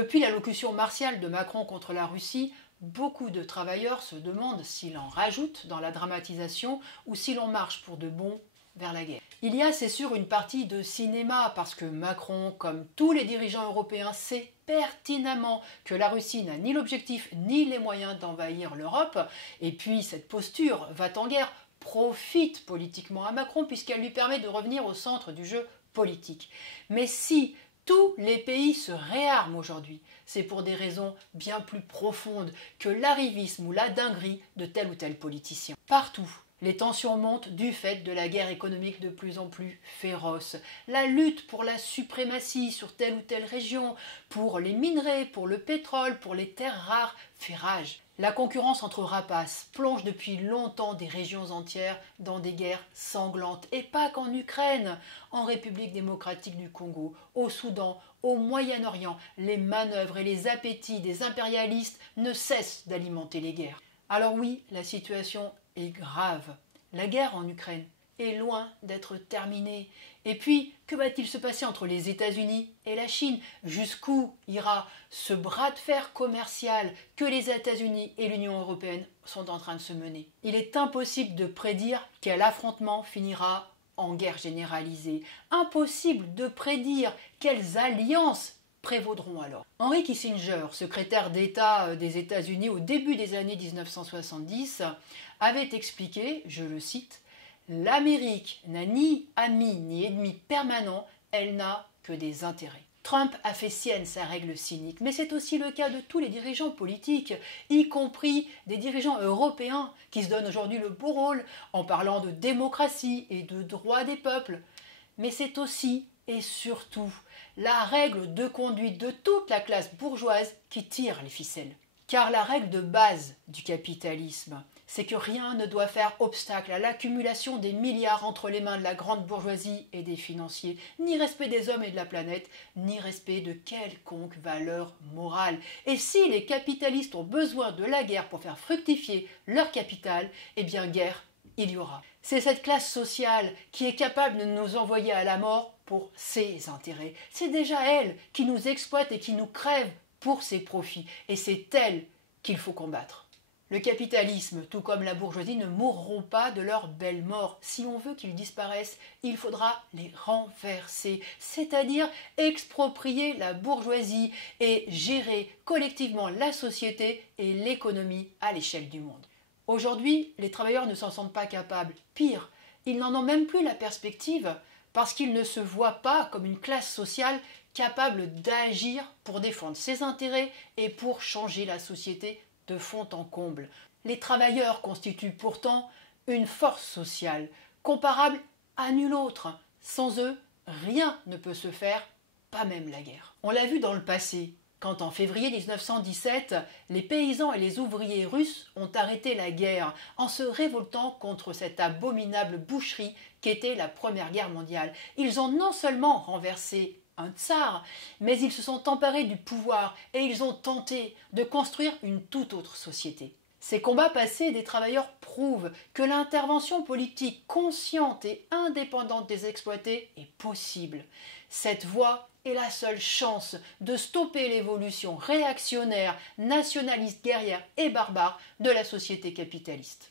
Depuis l'allocution martiale de Macron contre la Russie, beaucoup de travailleurs se demandent s'il en rajoute dans la dramatisation ou si l'on marche pour de bon vers la guerre. Il y a, c'est sûr, une partie de cinéma parce que Macron, comme tous les dirigeants européens, sait pertinemment que la Russie n'a ni l'objectif ni les moyens d'envahir l'Europe. Et puis cette posture va-t-en-guerre profite politiquement à Macron puisqu'elle lui permet de revenir au centre du jeu politique. Mais si tous les pays se réarment aujourd'hui, c'est pour des raisons bien plus profondes que l'arrivisme ou la dinguerie de tel ou tel politicien. Partout, les tensions montent du fait de la guerre économique de plus en plus féroce. La lutte pour la suprématie sur telle ou telle région, pour les minerais, pour le pétrole, pour les terres rares, fait rage. La concurrence entre rapaces plonge depuis longtemps des régions entières dans des guerres sanglantes. Et pas qu'en Ukraine, en République démocratique du Congo, au Soudan, au Moyen-Orient, les manœuvres et les appétits des impérialistes ne cessent d'alimenter les guerres. Alors oui, la situation est grave. La guerre en Ukraine est loin d'être terminée. Et puis, que va-t-il se passer entre les États-Unis et la Chine? Jusqu'où ira ce bras de fer commercial que les États-Unis et l'Union européenne sont en train de se mener? Il est impossible de prédire quel affrontement finira en guerre généralisée. Impossible de prédire quelles alliances prévaudront alors. Henry Kissinger, secrétaire d'État des États-Unis au début des années 1970, avait expliqué, je le cite, « L'Amérique n'a ni ami ni ennemi permanent, elle n'a que des intérêts ». Trump a fait sienne sa règle cynique, mais c'est aussi le cas de tous les dirigeants politiques, y compris des dirigeants européens qui se donnent aujourd'hui le beau rôle en parlant de démocratie et de droit des peuples. Mais c'est aussi et surtout la règle de conduite de toute la classe bourgeoise qui tire les ficelles. Car la règle de base du capitalisme, c'est que rien ne doit faire obstacle à l'accumulation des milliards entre les mains de la grande bourgeoisie et des financiers, ni respect des hommes et de la planète, ni respect de quelconque valeur morale. Et si les capitalistes ont besoin de la guerre pour faire fructifier leur capital, eh bien guerre il y aura. C'est cette classe sociale qui est capable de nous envoyer à la mort pour ses intérêts. C'est déjà elle qui nous exploite et qui nous crève pour ses profits. Et c'est elle qu'il faut combattre. Le capitalisme, tout comme la bourgeoisie, ne mourront pas de leur belle mort. Si on veut qu'ils disparaissent, il faudra les renverser, c'est-à-dire exproprier la bourgeoisie et gérer collectivement la société et l'économie à l'échelle du monde. Aujourd'hui, les travailleurs ne s'en sentent pas capables. Pire, ils n'en ont même plus la perspective parce qu'ils ne se voient pas comme une classe sociale capable d'agir pour défendre ses intérêts et pour changer la société de fond en comble. Les travailleurs constituent pourtant une force sociale comparable à nulle autre. Sans eux, rien ne peut se faire, pas même la guerre. On l'a vu dans le passé. Quand en février 1917, les paysans et les ouvriers russes ont arrêté la guerre en se révoltant contre cette abominable boucherie qu'était la Première Guerre mondiale. Ils ont non seulement renversé un tsar, mais ils se sont emparés du pouvoir et ils ont tenté de construire une toute autre société. Ces combats passés des travailleurs prouvent que l'intervention politique consciente et indépendante des exploités est possible. Cette voie est la seule chance de stopper l'évolution réactionnaire, nationaliste, guerrière et barbare de la société capitaliste.